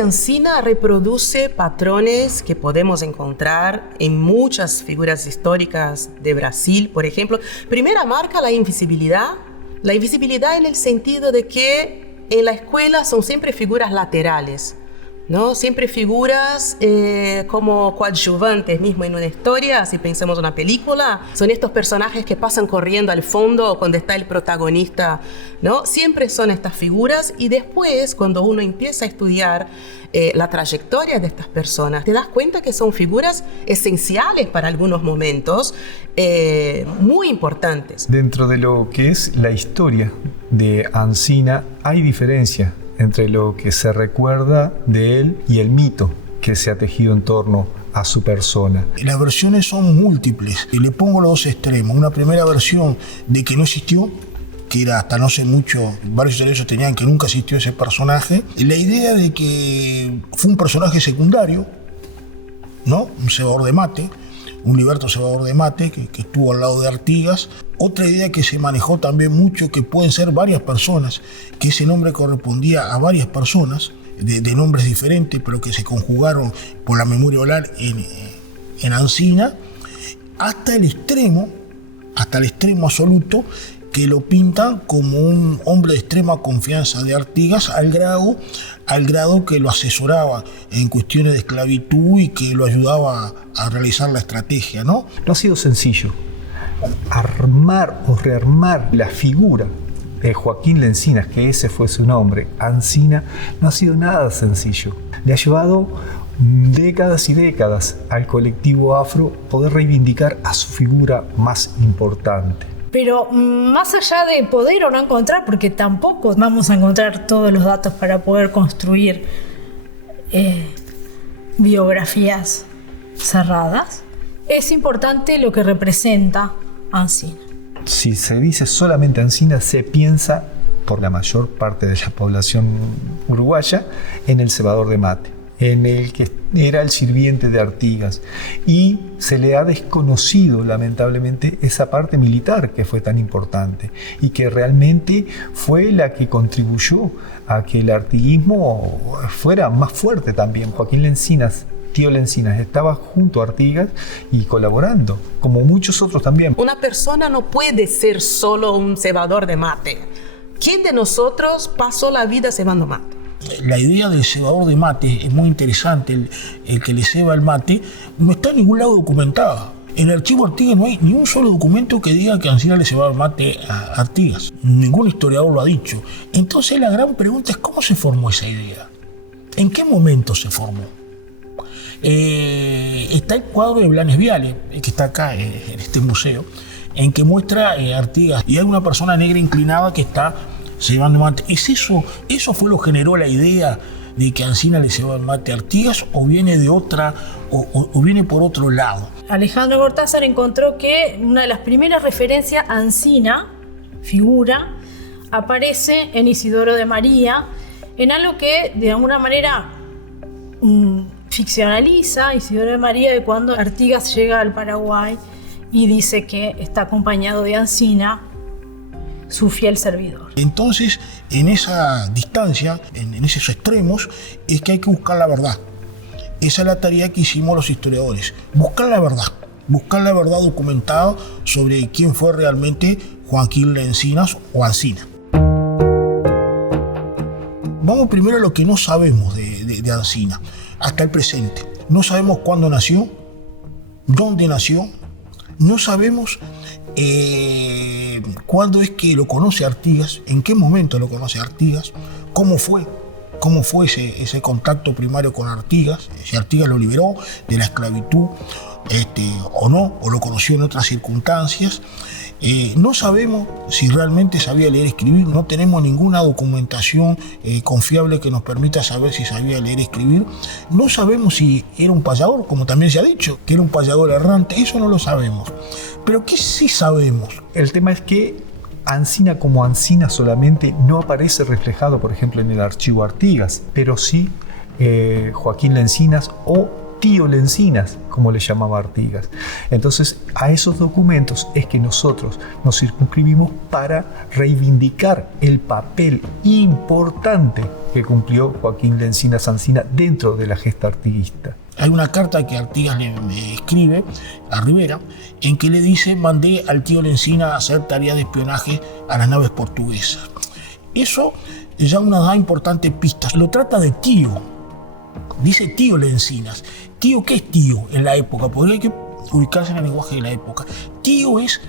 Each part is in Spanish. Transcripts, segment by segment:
Ancina reproduce patrones que podemos encontrar en muchas figuras históricas de Brasil, por ejemplo. Primera marca la invisibilidad en el sentido de que en la escuela son siempre figuras laterales, ¿no? Siempre figuras como coadjuvantes mismo en una historia. Si pensamos en una película, son estos personajes que pasan corriendo al fondo cuando está el protagonista, ¿no? Siempre son estas figuras, y después cuando uno empieza a estudiar la trayectoria de estas personas, te das cuenta que son figuras esenciales para algunos momentos, muy importantes. Dentro de lo que es la historia de Ancina hay diferencia entre lo que se recuerda de él y el mito que se ha tejido en torno a su persona. Las versiones son múltiples y le pongo los dos extremos. Una primera versión de que no existió, que era hasta no sé mucho, varios historiadores tenían que nunca existió ese personaje. La idea de que fue un personaje secundario, ¿no? Un cebador de mate, un liberto cebador de mate que estuvo al lado de Artigas. Otra idea que se manejó también mucho, que pueden ser varias personas, que ese nombre correspondía a varias personas, de nombres diferentes, pero que se conjugaron por la memoria oral en Ancina, hasta el extremo absoluto, que lo pintan como un hombre de extrema confianza de Artigas, al grado que lo asesoraba en cuestiones de esclavitud y que lo ayudaba a realizar la estrategia, ¿no? No ha sido sencillo armar o rearmar la figura de Joaquín Lencinas, que ese fue su nombre, Ancina. No ha sido nada sencillo. Le ha llevado décadas y décadas al colectivo afro poder reivindicar a su figura más importante. Pero más allá de poder o no encontrar, porque tampoco vamos a encontrar todos los datos para poder construir biografías cerradas, es importante lo que representa Ancina. Si se dice solamente Ancina, se piensa, por la mayor parte de la población uruguaya, en el cebador de mate, en el que era el sirviente de Artigas, y se le ha desconocido lamentablemente esa parte militar que fue tan importante y que realmente fue la que contribuyó a que el artiguismo fuera más fuerte también. Joaquín Lencinas, tío Lencinas, estaba junto a Artigas y colaborando, como muchos otros también. Una persona no puede ser solo un cebador de mate. ¿Quién de nosotros pasó la vida cebando mate? La idea del cebador de mate es muy interesante. El que le ceba el mate no está en ningún lado documentado. En el archivo Artigas no hay ni un solo documento que diga que Ancina le cebaba el mate a Artigas. Ningún historiador lo ha dicho. Entonces la gran pregunta es ¿cómo se formó esa idea? ¿En qué momento se formó? Está el cuadro de Blanes Viale, que está acá en este museo, en que muestra Artigas y hay una persona negra inclinada que está cebando mate. ¿Es eso fue lo que generó la idea de que Ancina le cebaba el mate a Artigas, o viene de otra, o viene por otro lado? Alejandro Cortázar encontró que una de las primeras referencias a Ancina, figura, aparece en Isidoro de María, en algo que de alguna manera ficcionaliza Isidoro de María, de cuando Artigas llega al Paraguay y dice que está acompañado de Ancina, su fiel servidor. Entonces, en esa distancia, en esos extremos, es que hay que buscar la verdad. Esa es la tarea que hicimos los historiadores, buscar la verdad documentada sobre quién fue realmente Joaquín Lencinas o Ancina. Vamos primero a lo que no sabemos de Ancina, hasta el presente. No sabemos cuándo nació, dónde nació, no sabemos cuándo es que lo conoce Artigas, en qué momento lo conoce Artigas, cómo fue ese contacto primario con Artigas, si Artigas lo liberó de la esclavitud o no, o lo conoció en otras circunstancias. No sabemos si realmente sabía leer y escribir, no tenemos ninguna documentación confiable que nos permita saber si sabía leer y escribir. No sabemos si era un payador, como también se ha dicho, que era un payador errante, eso no lo sabemos. Pero ¿qué sí sabemos? El tema es que Ancina como Ancina solamente no aparece reflejado, por ejemplo, en el archivo Artigas, pero sí Joaquín Lencinas o tío Lencinas, como le llamaba Artigas. Entonces, a esos documentos es que nosotros nos circunscribimos para reivindicar el papel importante que cumplió Joaquín Lencinas Ancina dentro de la gesta artiguista. Hay una carta que Artigas le escribe a Rivera en que le dice: mandé al tío Lencinas a hacer tareas de espionaje a las naves portuguesas. Eso ya nos da importantes pistas. Lo trata de tío. Dice tío Lencinas. ¿Tío qué es tío en la época? Porque hay que ubicarse en el lenguaje de la época. Tío es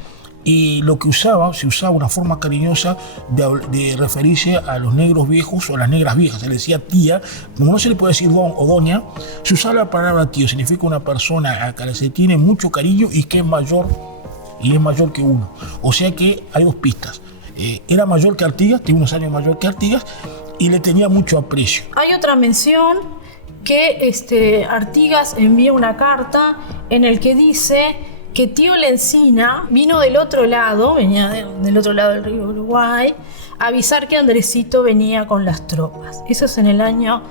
lo que se usaba una forma cariñosa de referirse a los negros viejos o a las negras viejas. Se le decía tía, como no se le puede decir don o doña, se usaba la palabra tío. Significa una persona a la que se tiene mucho cariño y que es mayor que uno. O sea que hay dos pistas. Era mayor que Artigas, tiene unos años mayor que Artigas, y le tenía mucho aprecio. Hay otra mención que Artigas envía una carta en el que dice que tío Lencina vino del otro lado, venía del otro lado del río Uruguay, a avisar que Andresito venía con las tropas. Eso es en el año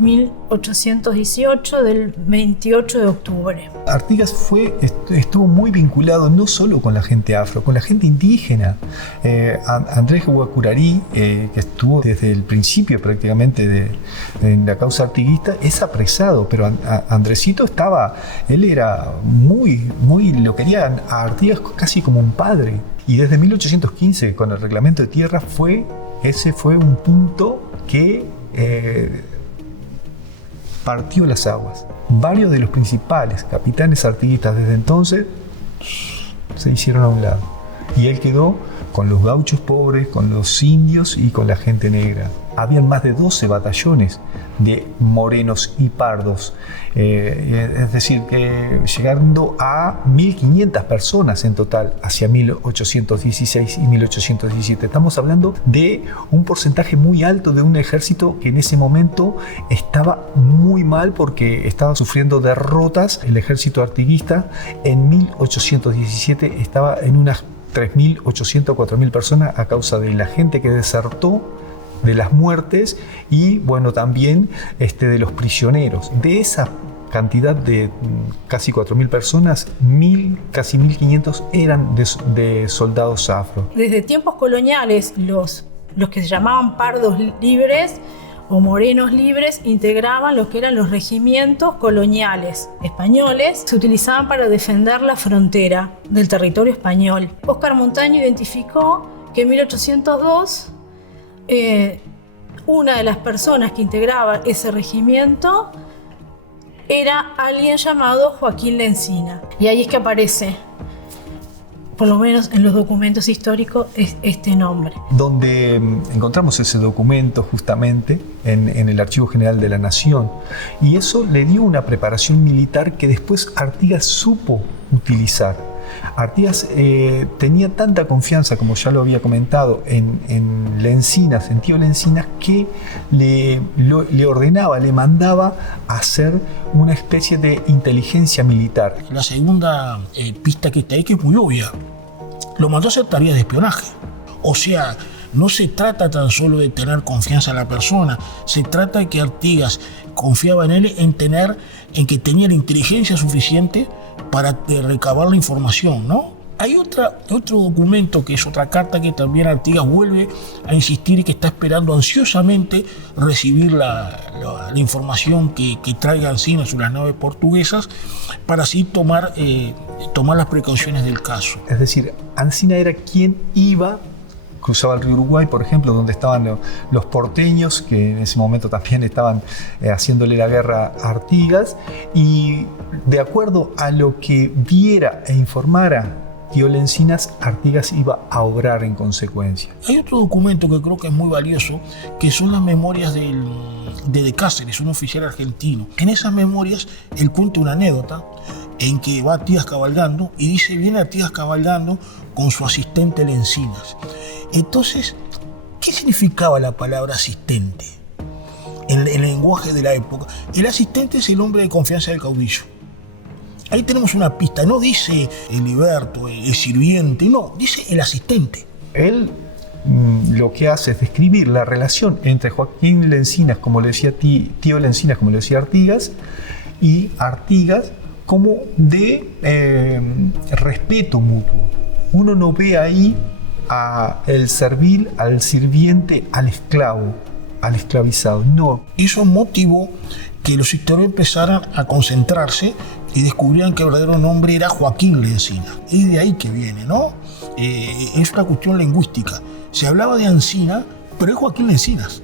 1818, del 28 de octubre. Artigas estuvo muy vinculado no solo con la gente afro, con la gente indígena. Andrés Guacurarí, que estuvo desde el principio prácticamente en la causa artiguista, es apresado, pero Andresito él era lo querían a Artigas casi como un padre. Y desde 1815, con el reglamento de tierra, ese fue un punto que partió las aguas. Varios de los principales capitanes artiguistas desde entonces se hicieron a un lado. Y él quedó con los gauchos pobres, con los indios y con la gente negra. Habían más de 12 batallones de morenos y pardos, es decir, que llegando a 1.500 personas en total hacia 1816 y 1817. Estamos hablando de un porcentaje muy alto de un ejército que en ese momento estaba muy mal porque estaba sufriendo derrotas. El ejército artiguista en 1817 estaba en unas 3.800 o 4.000 personas a causa de la gente que desertó, de las muertes y bueno, también de los prisioneros. De esa cantidad de casi 4.000 personas, casi 1.500 eran de soldados afro. Desde tiempos coloniales, los que se llamaban pardos libres o morenos libres integraban lo que eran los regimientos coloniales españoles. Se utilizaban para defender la frontera del territorio español. Óscar Montaño identificó que en 1802 una de las personas que integraba ese regimiento era alguien llamado Joaquín Lencina. Y ahí es que aparece, por lo menos en los documentos históricos, este nombre. Donde encontramos ese documento justamente en el Archivo General de la Nación. Y eso le dio una preparación militar que después Artigas supo utilizar. Artigas tenía tanta confianza, como ya lo había comentado, en Lencinas, en tío Lencinas, que le ordenaba, le mandaba a hacer una especie de inteligencia militar. La segunda pista que está ahí, que es muy obvia, lo mandó a hacer tareas de espionaje. O sea, no se trata tan solo de tener confianza en la persona, se trata de que Artigas confiaba en él, en que tenía la inteligencia suficiente para recabar la información, ¿no? Hay otro documento, que es otra carta que también Artigas vuelve a insistir y que está esperando ansiosamente recibir la información que traiga Ancina sobre las naves portuguesas para así tomar las precauciones del caso. Es decir, Ancina era quien cruzaba el río Uruguay, por ejemplo, donde estaban los porteños, que en ese momento también estaban haciéndole la guerra a Artigas, y de acuerdo a lo que viera e informara tío Lencinas, Artigas iba a obrar en consecuencia. Hay otro documento que creo que es muy valioso, que son las memorias de Cáceres, un oficial argentino. En esas memorias él cuenta una anécdota en que va Artigas cabalgando y dice: viene Artigas cabalgando con su asistente Lencinas. Entonces, ¿qué significaba la palabra asistente en el lenguaje de la época? El asistente es el hombre de confianza del caudillo. Ahí tenemos una pista, no dice el liberto, el sirviente, no, dice el asistente. Él lo que hace es describir la relación entre Joaquín Lencinas, como le decía tío Lencinas, como le decía Artigas, y Artigas como de respeto mutuo. Uno no ve ahí al servil, al sirviente, al esclavo, al esclavizado. No. Eso motivó que los historiadores empezaran a concentrarse y descubrieran que el verdadero nombre era Joaquín Lencina. Es de ahí que viene, ¿no? Es una cuestión lingüística. Se hablaba de Ancina, pero es Joaquín Lencinas,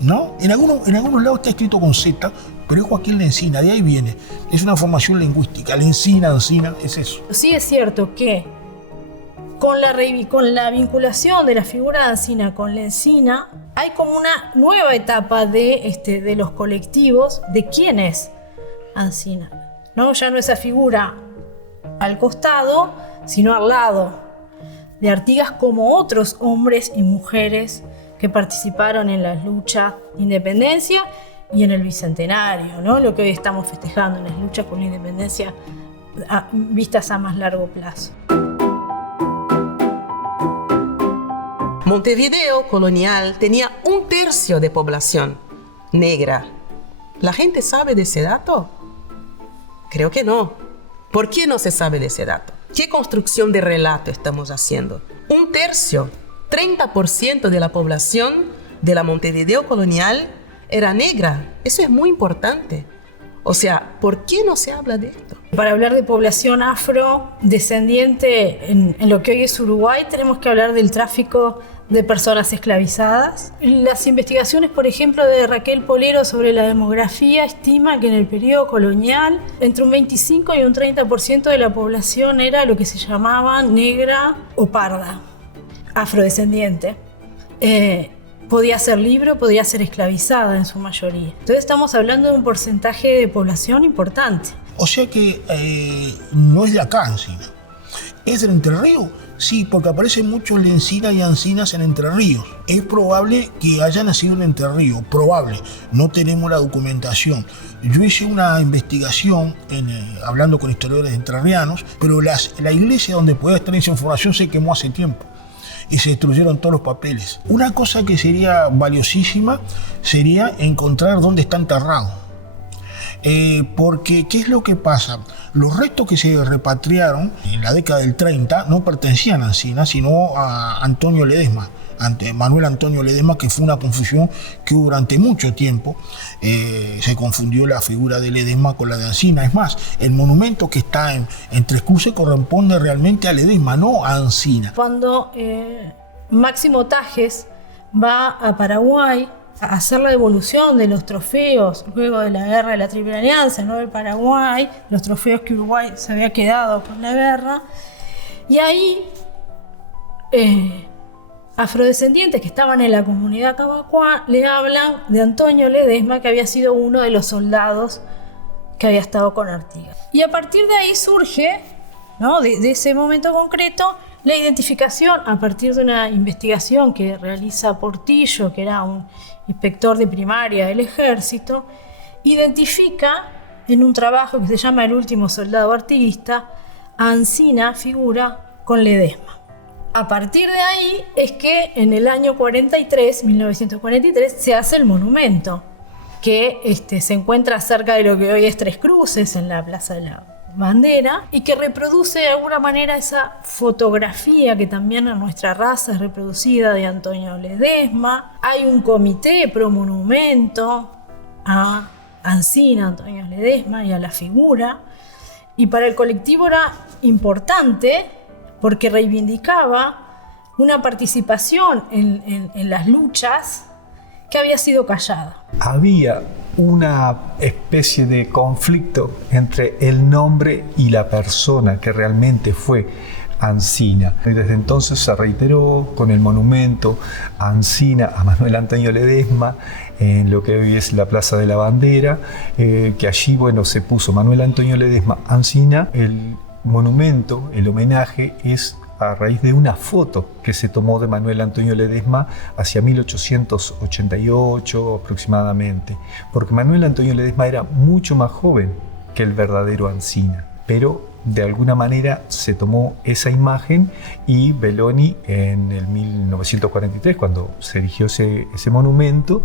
¿no? En algunos lados está escrito con Z, pero es Joaquín Lencina, de ahí viene. Es una formación lingüística. Lencina, Ancina, es eso. Sí es cierto que con la vinculación de la figura de Ancina con Lencina, hay como una nueva etapa de los colectivos de quién es Ancina, ¿no? Ya no esa figura al costado, sino al lado de Artigas, como otros hombres y mujeres que participaron en las luchas de independencia y en el Bicentenario, ¿no? Lo que hoy estamos festejando en las luchas por la independencia vistas a más largo plazo. Montevideo colonial tenía 1/3 de población negra. ¿La gente sabe de ese dato? Creo que no. ¿Por qué no se sabe de ese dato? ¿Qué construcción de relato estamos haciendo? 1/3, 30% de la población de la Montevideo colonial era negra. Eso es muy importante. O sea, ¿por qué no se habla de esto? Para hablar de población afrodescendiente en lo que hoy es Uruguay, tenemos que hablar del tráfico de personas esclavizadas. Las investigaciones, por ejemplo, de Raquel Polero sobre la demografía estima que en el periodo colonial entre un 25 y un 30% de la población era lo que se llamaba negra o parda, afrodescendiente. Podía ser libre o podía ser esclavizada en su mayoría. Entonces estamos hablando de un porcentaje de población importante. O sea que no es de acá Ancina. ¿Es del Entre Ríos? Sí, porque aparecen muchos Lencinas y Ancinas en Entre Ríos. Es probable que haya nacido en Entre Ríos, probable. No tenemos la documentación. Yo hice una investigación hablando con historiadores entrerrianos, pero la iglesia donde podía estar esa información se quemó hace tiempo y se destruyeron todos los papeles. Una cosa que sería valiosísima sería encontrar dónde está enterrado. Porque, ¿qué es lo que pasa? Los restos que se repatriaron en la década del 30 no pertenecían a Ancina, sino a Antonio Ledesma, Manuel Antonio Ledesma, que fue una confusión que hubo durante mucho tiempo. Se confundió la figura de Ledesma con la de Ancina. Es más, el monumento que está en Tres Cruces corresponde realmente a Ledesma, no a Ancina. Cuando Máximo Tajes va a Paraguay a hacer la devolución de los trofeos luego de la guerra de la Triple Alianza, ¿no? De Paraguay, los trofeos que Uruguay se había quedado con la guerra, y ahí afrodescendientes que estaban en la comunidad Camacuá le hablan de Antonio Ledesma, que había sido uno de los soldados que había estado con Artigas. Y a partir de ahí surge, ¿no? de ese momento concreto, la identificación a partir de una investigación que realiza Portillo, que era un inspector de primaria del ejército, identifica en un trabajo que se llama El último soldado artiguista, a Ancina figura con Ledesma. A partir de ahí es que en el año 1943, se hace el monumento, que se encuentra cerca de lo que hoy es Tres Cruces, en la Plaza de la Bandera, y que reproduce de alguna manera esa fotografía que también en nuestra raza es reproducida de Antonio Ledesma. Hay un comité pro monumento a Ancina, Antonio Ledesma y a la figura, y para el colectivo era importante porque reivindicaba una participación en las luchas que había sido callada. Había una especie de conflicto entre el nombre y la persona que realmente fue Ancina. Y desde entonces se reiteró con el monumento a Ancina, a Manuel Antonio Ledesma, en lo que hoy es la Plaza de la Bandera, que allí, se puso Manuel Antonio Ledesma, Ancina. El monumento, el homenaje, es a raíz de una foto que se tomó de Manuel Antonio Ledesma hacia 1888 aproximadamente, porque Manuel Antonio Ledesma era mucho más joven que el verdadero Ancina, pero de alguna manera se tomó esa imagen y Belloni en el 1943, cuando se erigió ese monumento,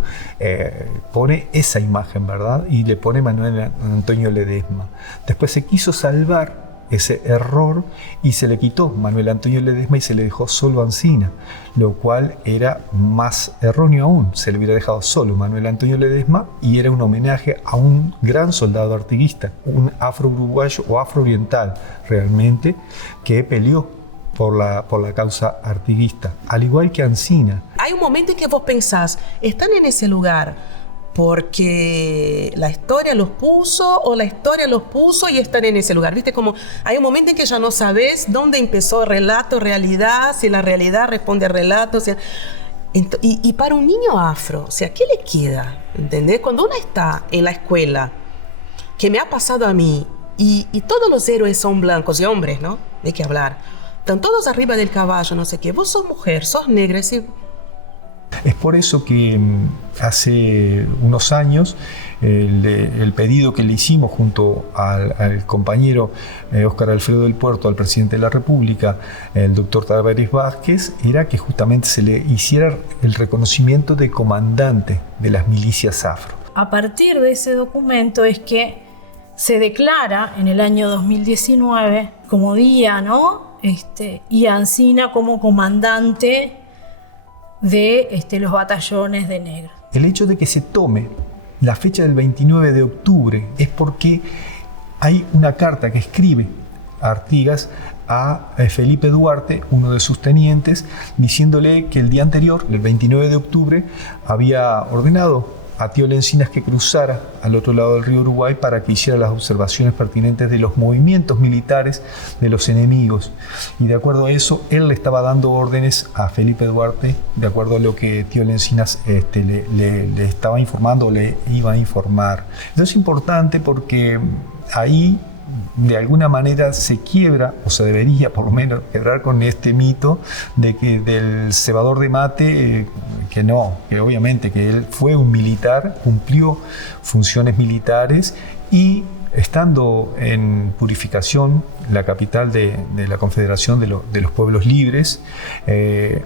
pone esa imagen, ¿verdad? Y le pone Manuel Antonio Ledesma. Después se quiso salvar ese error y se le quitó Manuel Antonio Ledesma y se le dejó solo Ancina, lo cual era más erróneo aún. Se le hubiera dejado solo Manuel Antonio Ledesma y era un homenaje a un gran soldado artiguista, un afro-uruguayo o afro-oriental realmente, que peleó por la causa artiguista, al igual que Ancina. Hay un momento en que vos pensás, están en ese lugar porque la historia los puso o la historia los puso y están en ese lugar. ¿Viste? Como hay un momento en que ya no sabes dónde empezó relato, realidad, si la realidad responde al relato. O sea, y para un niño afro, o sea, ¿qué le queda? ¿Entendés? Cuando uno está en la escuela, que me ha pasado a mí, y todos los héroes son blancos y hombres, ¿no? Hay que hablar. Están todos arriba del caballo, no sé qué. Vos sos mujer, sos negra, y es por eso que hace unos años el pedido que le hicimos junto al compañero Óscar Alfredo del Puerto, al presidente de la República, el doctor Tabarés Vázquez, era que justamente se le hiciera el reconocimiento de comandante de las milicias afro. A partir de ese documento es que se declara en el año 2019 como día, ¿no? Y Ancina como comandante de los batallones de negros. El hecho de que se tome la fecha del 29 de octubre es porque hay una carta que escribe Artigas a Felipe Duarte, uno de sus tenientes, diciéndole que el día anterior, el 29 de octubre, había ordenado a Tío Encinas que cruzara al otro lado del río Uruguay para que hiciera las observaciones pertinentes de los movimientos militares de los enemigos. Y de acuerdo a eso, él le estaba dando órdenes a Felipe Duarte, de acuerdo a lo que Tío Encinas le estaba informando o le iba a informar. Eso es importante porque ahí de alguna manera se quiebra, o se debería por lo menos quebrar con este mito de que del cebador de mate, que no, que obviamente que él fue un militar, cumplió funciones militares y estando en Purificación, la capital de la Confederación de los Pueblos Libres,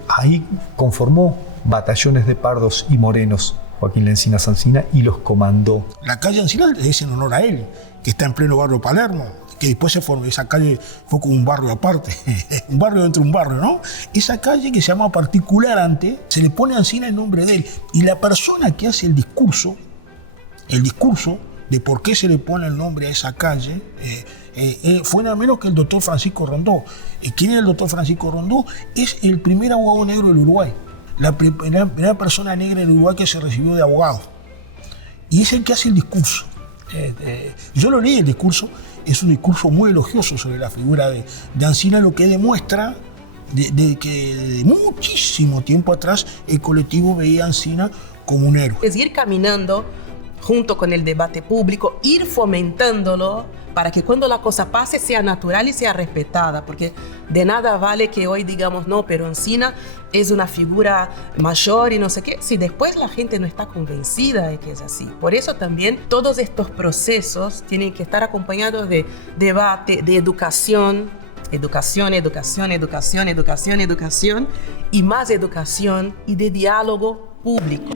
ahí conformó batallones de pardos y morenos, Joaquín Lencinas Ancina, y los comandó. La calle Ancina es en honor a él, que está en pleno barrio Palermo, que después esa calle fue como un barrio aparte, un barrio dentro de un barrio, ¿no? Esa calle que se llama Particular antes, se le pone a Ancina el nombre de él. Y la persona que hace el discurso de por qué se le pone el nombre a esa calle, fue nada menos que el doctor Francisco Rondó. ¿Quién es el doctor Francisco Rondó? Es el primer abogado negro del Uruguay, la primera persona negra del Uruguay que se recibió de abogado. Y es el que hace el discurso. Yo lo leí el discurso, es un discurso muy elogioso sobre la figura de Ancina, lo que demuestra de que desde muchísimo tiempo atrás el colectivo veía a Ancina como un héroe. Es ir caminando junto con el debate público, ir fomentándolo para que cuando la cosa pase sea natural y sea respetada, porque de nada vale que hoy digamos no, pero Ancina es una figura mayor y no sé qué, si después la gente no está convencida de que es así. Por eso también todos estos procesos tienen que estar acompañados de debate, de educación, y más educación y de diálogo público.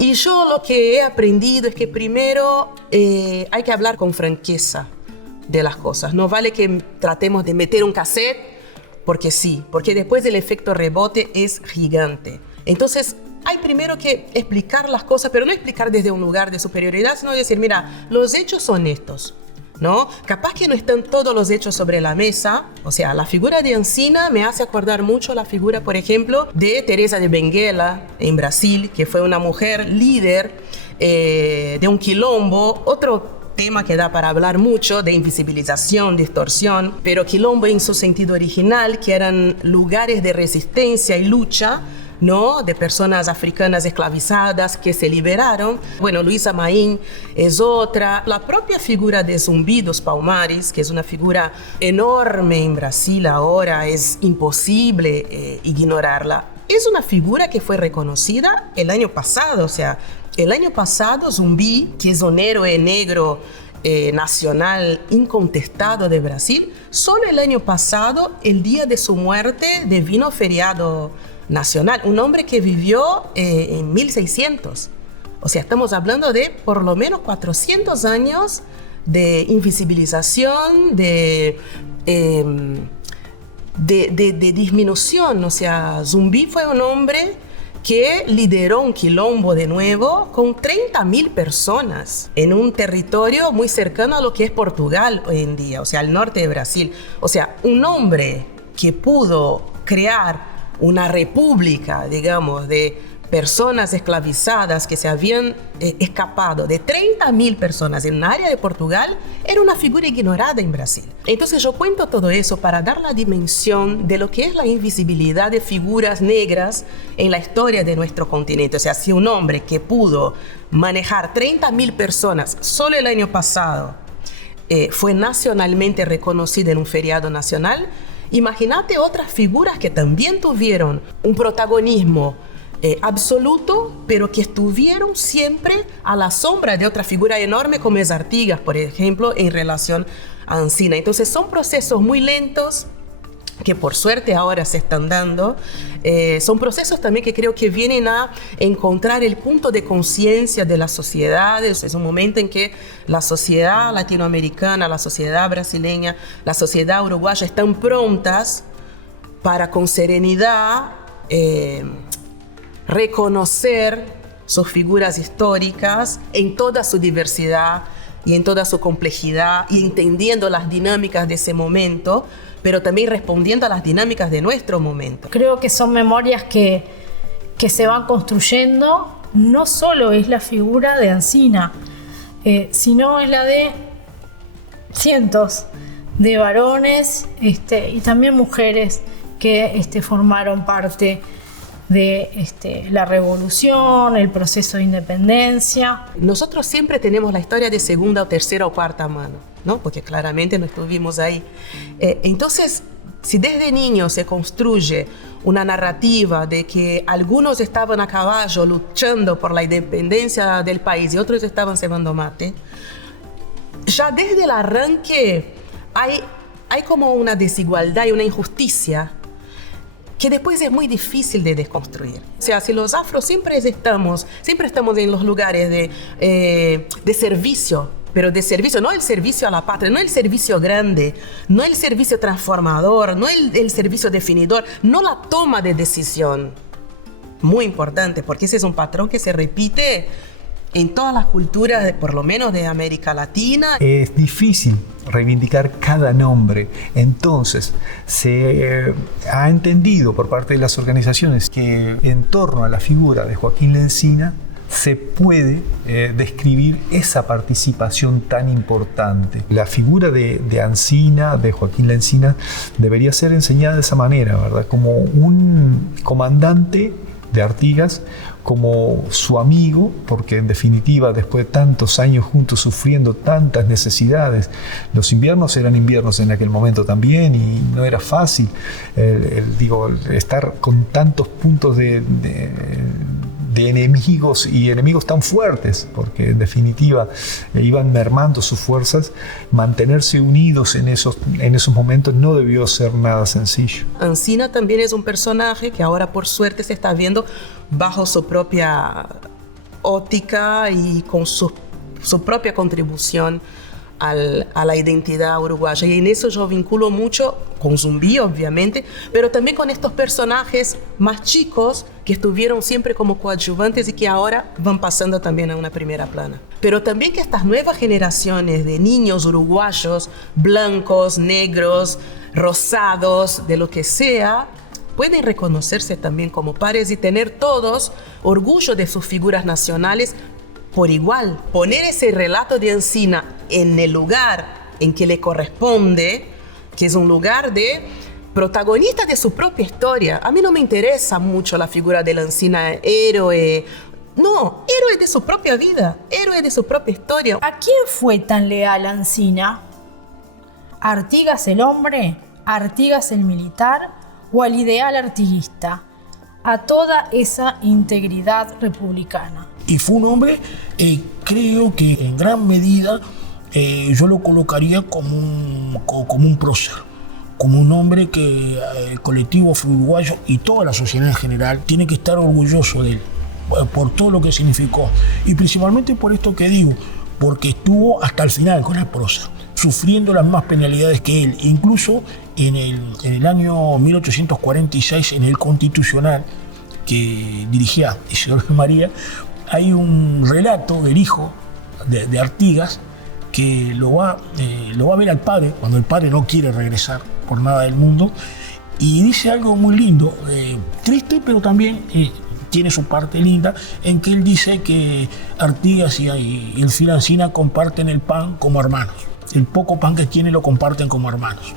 Y yo lo que he aprendido es que primero hay que hablar con franqueza de las cosas. No vale que tratemos de meter un cassette porque sí, porque después el efecto rebote es gigante. Entonces hay primero que explicar las cosas, pero no explicar desde un lugar de superioridad, sino decir, mira, los hechos son estos, ¿no? Capaz que no están todos los hechos sobre la mesa. O sea, la figura de Ancina me hace acordar mucho la figura, por ejemplo, de Teresa de Benguela en Brasil, que fue una mujer líder de un quilombo. Otro tema que da para hablar mucho de invisibilización, distorsión, pero quilombo en su sentido original, que eran lugares de resistencia y lucha, ¿no? De personas africanas esclavizadas que se liberaron. Bueno, Luisa Maín es otra. La propia figura de Zumbi dos Palmares, que es una figura enorme en Brasil ahora, es imposible ignorarla. Es una figura que fue reconocida el año pasado, o sea, el año pasado Zumbi, que es un héroe negro nacional incontestado de Brasil, solo el año pasado, el día de su muerte, devino feriado nacional. Un hombre que vivió en 1600. O sea, estamos hablando de por lo menos 400 años de invisibilización, de disminución. O sea, Zumbi fue un hombre que lideró un quilombo de nuevo con 30.000 personas en un territorio muy cercano a lo que es Portugal hoy en día, o sea, al norte de Brasil. O sea, un hombre que pudo crear una república, digamos, de personas esclavizadas que se habían escapado, de 30.000 personas en un área de Portugal, era una figura ignorada en Brasil. Entonces yo cuento todo eso para dar la dimensión de lo que es la invisibilidad de figuras negras en la historia de nuestro continente. O sea, si un hombre que pudo manejar 30.000 personas solo el año pasado fue nacionalmente reconocido en un feriado nacional, imagínate otras figuras que también tuvieron un protagonismo absoluto, pero que estuvieron siempre a la sombra de otra figura enorme como es Artigas, por ejemplo, en relación a Ancina. Entonces son procesos muy lentos que por suerte ahora se están dando. Son procesos también que creo que vienen a encontrar el punto de conciencia de las sociedades. Es un momento en que la sociedad latinoamericana, la sociedad brasileña, la sociedad uruguaya están prontas para con serenidad reconocer sus figuras históricas en toda su diversidad y en toda su complejidad, y entendiendo las dinámicas de ese momento, pero también respondiendo a las dinámicas de nuestro momento. Creo que son memorias que se van construyendo. No solo es la figura de Ancina, sino es la de cientos de varones y también mujeres que formaron parte de la revolución, el proceso de independencia. Nosotros siempre tenemos la historia de segunda o tercera o cuarta mano, ¿no? Porque claramente no estuvimos ahí. Entonces, si desde niño se construye una narrativa de que algunos estaban a caballo luchando por la independencia del país y otros estaban cebando mate, ya desde el arranque hay como una desigualdad y una injusticia que después es muy difícil de desconstruir. O sea, si los afros siempre estamos en los lugares de servicio, pero de servicio, no el servicio a la patria, no el servicio grande, no el servicio transformador, no el servicio definidor, no la toma de decisión. Muy importante, porque ese es un patrón que se repite en todas las culturas, por lo menos de América Latina. Es difícil reivindicar cada nombre. Entonces, se ha entendido por parte de las organizaciones que en torno a la figura de Joaquín Lencina se puede describir esa participación tan importante. La figura de Ancina, de Joaquín Lencina, debería ser enseñada de esa manera, ¿verdad? Como un comandante de Artigas, como su amigo, porque en definitiva, después de tantos años juntos sufriendo tantas necesidades, los inviernos eran inviernos en aquel momento también, y no era fácil estar con tantos puntos de enemigos, y enemigos tan fuertes, porque en definitiva iban mermando sus fuerzas. Mantenerse unidos en esos momentos no debió ser nada sencillo. Ancina también es un personaje que ahora por suerte se está viendo bajo su propia óptica y con su propia contribución a la identidad uruguaya. Y en eso yo vinculo mucho con Zumbi, obviamente, pero también con estos personajes más chicos que estuvieron siempre como coadyuvantes y que ahora van pasando también a una primera plana. Pero también que estas nuevas generaciones de niños uruguayos, blancos, negros, rosados, de lo que sea, pueden reconocerse también como pares y tener todos orgullo de sus figuras nacionales por igual. Poner ese relato de Ancina en el lugar en que le corresponde, que es un lugar de protagonista de su propia historia. A mí no me interesa mucho la figura de la Ancina héroe. No, héroe de su propia vida, héroe de su propia historia. ¿A quién fue tan leal Ancina? ¿A Artigas el hombre? ¿A Artigas el militar? ¿O al ideal artiguista? A toda esa integridad republicana. Y fue un hombre, creo que en gran medida, yo lo colocaría como un prócer, como un hombre que el colectivo uruguayo y toda la sociedad en general tiene que estar orgulloso de él, por todo lo que significó. Y principalmente por esto que digo, porque estuvo hasta el final con la prosa, sufriendo las más penalidades que él. Incluso en el año 1846, en el Constitucional, que dirigía Isidoro de María, hay un relato del hijo de Artigas que lo va a ver al padre, cuando el padre no quiere regresar por nada del mundo, y dice algo muy lindo, triste, pero también tiene su parte linda, en que él dice que Artigas y el Alfil comparten el pan como hermanos. El poco pan que tienen lo comparten como hermanos.